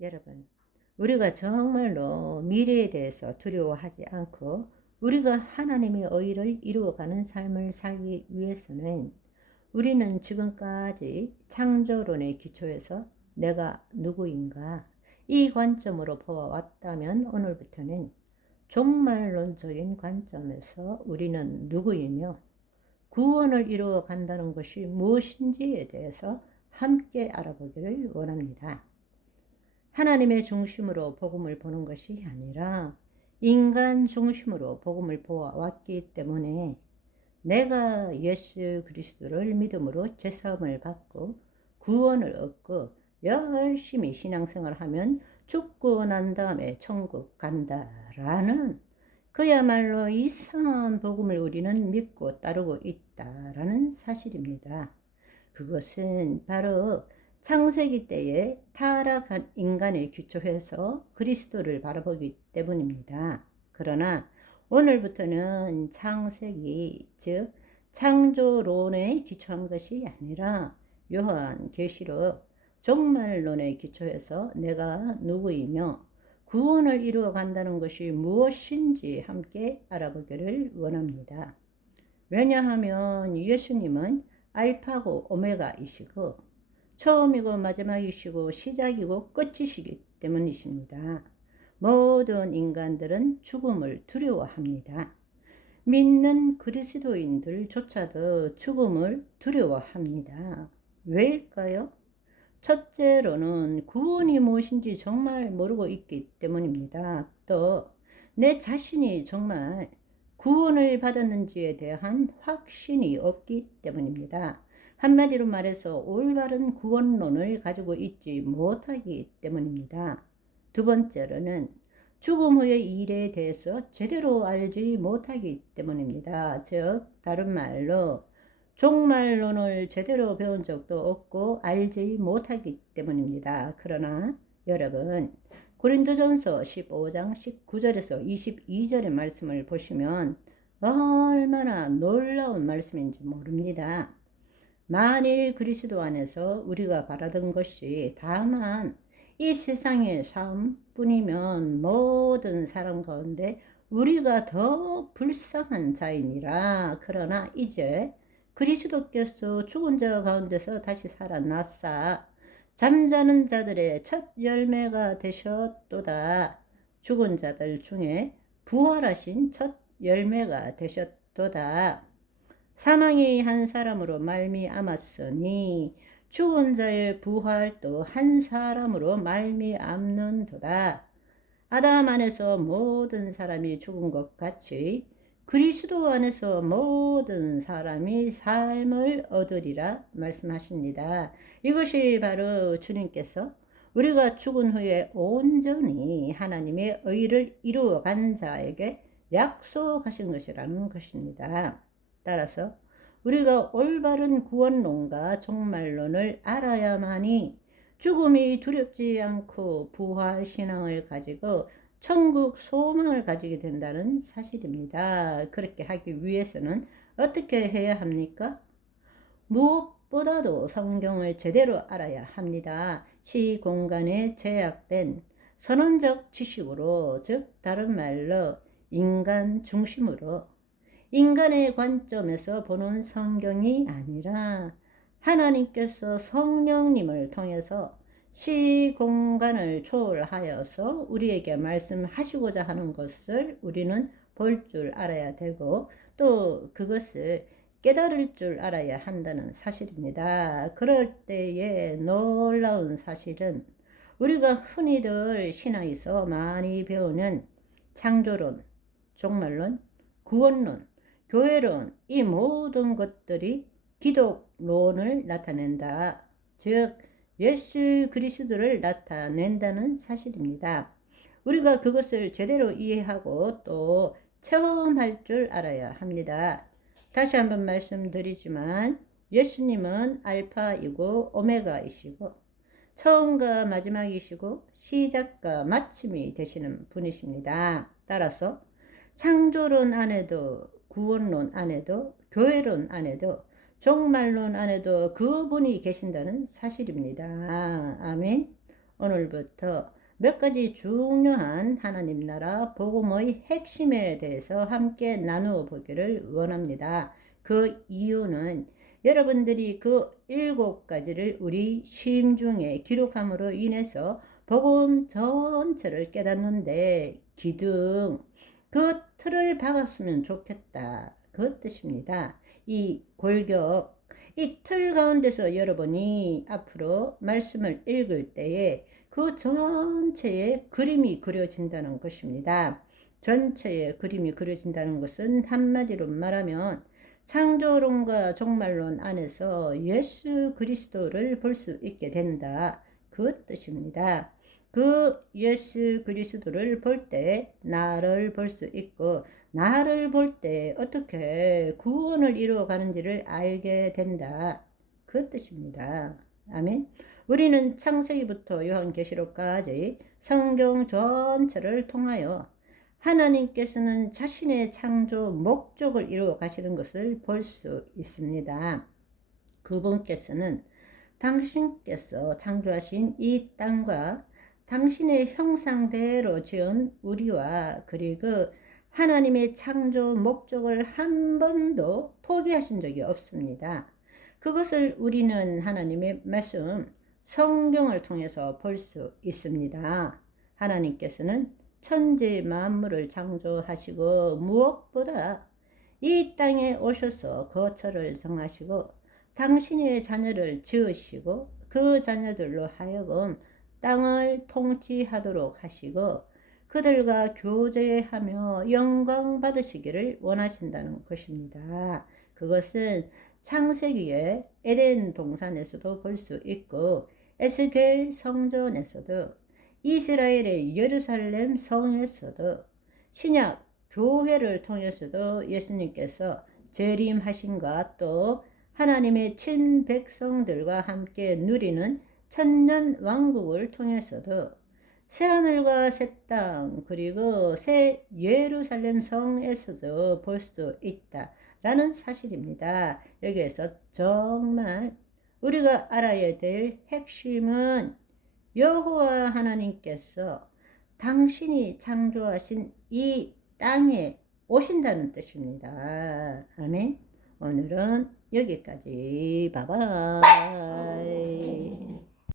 여러분, 우리가 정말로 미래에 대해서 두려워하지 않고 우리가 하나님의 의를 이루어가는 삶을 살기 위해서는 우리는 지금까지 창조론의 기초에서 내가 누구인가 이 관점으로 보아왔다면 오늘부터는 종말론적인 관점에서 우리는 누구이며 구원을 이루어 간다는 것이 무엇인지에 대해서 함께 알아보기를 원합니다. 하나님의 중심으로 복음을 보는 것이 아니라 인간 중심으로 복음을 보아왔기 때문에 내가 예수 그리스도를 믿음으로 제사함을 받고 구원을 얻고 열심히 신앙생활을 하면 죽고 난 다음에 천국 간다라는 그야말로 이상한 복음을 우리는 믿고 따르고 있다라는 사실입니다. 그것은 바로 창세기 때에 타락한 인간을 기초해서 그리스도를 바라보기 때문입니다. 그러나 오늘부터는 창세기 즉 창조론에 기초한 것이 아니라 요한 계시록 종말론에 기초해서 내가 누구이며 구원을 이루어 간다는 것이 무엇인지 함께 알아보기를 원합니다. 왜냐하면 예수님은 알파고 오메가이시고 처음이고 마지막이시고 시작이고 끝이시기 때문이십니다. 모든 인간들은 죽음을 두려워합니다. 믿는 그리스도인들조차도 죽음을 두려워합니다. 왜일까요? 첫째로는 구원이 무엇인지 정말 모르고 있기 때문입니다. 또 내 자신이 정말 구원을 받았는지에 대한 확신이 없기 때문입니다. 한마디로 말해서 올바른 구원론을 가지고 있지 못하기 때문입니다. 두 번째로는 죽음 후의 일에 대해서 제대로 알지 못하기 때문입니다. 즉, 다른 말로 종말론을 제대로 배운 적도 없고 알지 못하기 때문입니다. 그러나 여러분, 고린도전서 15장 19절에서 22절의 말씀을 보시면 얼마나 놀라운 말씀인지 모릅니다. 만일 그리스도 안에서 우리가 바라던 것이 다만 이 세상의 삶뿐이면 모든 사람 가운데 우리가 더 불쌍한 자이니라. 그러나 이제 그리스도께서 죽은 자 가운데서 다시 살아났사. 잠자는 자들의 첫 열매가 되셨도다. 죽은 자들 중에 부활하신 첫 열매가 되셨도다. 사망이 한 사람으로 말미암았으니 죽은 자의 부활도 한 사람으로 말미암는도다. 아담 안에서 모든 사람이 죽은 것 같이 그리스도 안에서 모든 사람이 삶을 얻으리라 말씀하십니다. 이것이 바로 주님께서 우리가 죽은 후에 온전히 하나님의 의를 이루어 간 자에게 약속하신 것이라는 것입니다. 따라서 우리가 올바른 구원론과 종말론을 알아야만이 죽음이 두렵지 않고 부활 신앙을 가지고 천국 소망을 가지게 된다는 사실입니다. 그렇게 하기 위해서는 어떻게 해야 합니까? 무엇보다도 성경을 제대로 알아야 합니다. 시 공간에 제약된 선언적 지식으로, 즉, 다른 말로 인간 중심으로 인간의 관점에서 보는 성경이 아니라 하나님께서 성령님을 통해서 시공간을 초월하여서 우리에게 말씀하시고자 하는 것을 우리는 볼 줄 알아야 되고 또 그것을 깨달을 줄 알아야 한다는 사실입니다. 그럴 때에 놀라운 사실은 우리가 흔히들 신앙에서 많이 배우는 창조론, 종말론, 구원론, 교회론 이 모든 것들이 기독론을 나타낸다. 즉 예수 그리스도를 나타낸다는 사실입니다. 우리가 그것을 제대로 이해하고 또 체험할 줄 알아야 합니다. 다시 한번 말씀드리지만 예수님은 알파이고 오메가이시고 처음과 마지막이시고 시작과 마침이 되시는 분이십니다. 따라서 창조론 안에도 구원론 안에도 교회론 안에도 종말론 안에도 그분이 계신다는 사실입니다. 아멘. 오늘부터 몇 가지 중요한 하나님 나라 복음의 핵심에 대해서 함께 나누어 보기를 원합니다. 그 이유는 여러분들이 그 일곱 가지를 우리 심중에 기록함으로 인해서 복음 전체를 깨닫는데 기둥 그 틀을 박았으면 좋겠다. 그 뜻입니다. 이 골격 이 틀 가운데서 여러분이 앞으로 말씀을 읽을 때에 그 전체의 그림이 그려진다는 것입니다. 전체의 그림이 그려진다는 것은 한마디로 말하면 창조론과 종말론 안에서 예수 그리스도를 볼 수 있게 된다. 그 뜻입니다. 그 예수 그리스도를 볼 때 나를 볼 수 있고 나를 볼 때 어떻게 구원을 이루어 가는지를 알게 된다. 그 뜻입니다. 아멘. 우리는 창세기부터 요한계시록까지 성경 전체를 통하여 하나님께서는 자신의 창조 목적을 이루어 가시는 것을 볼 수 있습니다. 그분께서는 당신께서 창조하신 이 땅과 당신의 형상대로 지은 우리와 그리고 하나님의 창조 목적을 한 번도 포기하신 적이 없습니다. 그것을 우리는 하나님의 말씀, 성경을 통해서 볼 수 있습니다. 하나님께서는 천지 만물을 창조하시고 무엇보다 이 땅에 오셔서 거처를 정하시고 당신의 자녀를 지으시고 그 자녀들로 하여금 땅을 통치하도록 하시고 그들과 교제하며 영광 받으시기를 원하신다는 것입니다. 그것은 창세기의 에덴 동산에서도 볼 수 있고 에스겔 성전에서도 이스라엘의 예루살렘 성에서도 신약 교회를 통해서도 예수님께서 재림하신과 또 하나님의 친백성들과 함께 누리는 천년 왕국을 통해서도 새하늘과 새 땅 그리고 새 예루살렘 성에서도 볼 수 있다라는 사실입니다. 여기에서 정말 우리가 알아야 될 핵심은 여호와 하나님께서 당신이 창조하신 이 땅에 오신다는 뜻입니다. 아멘. 오늘은 여기까지. 바바이.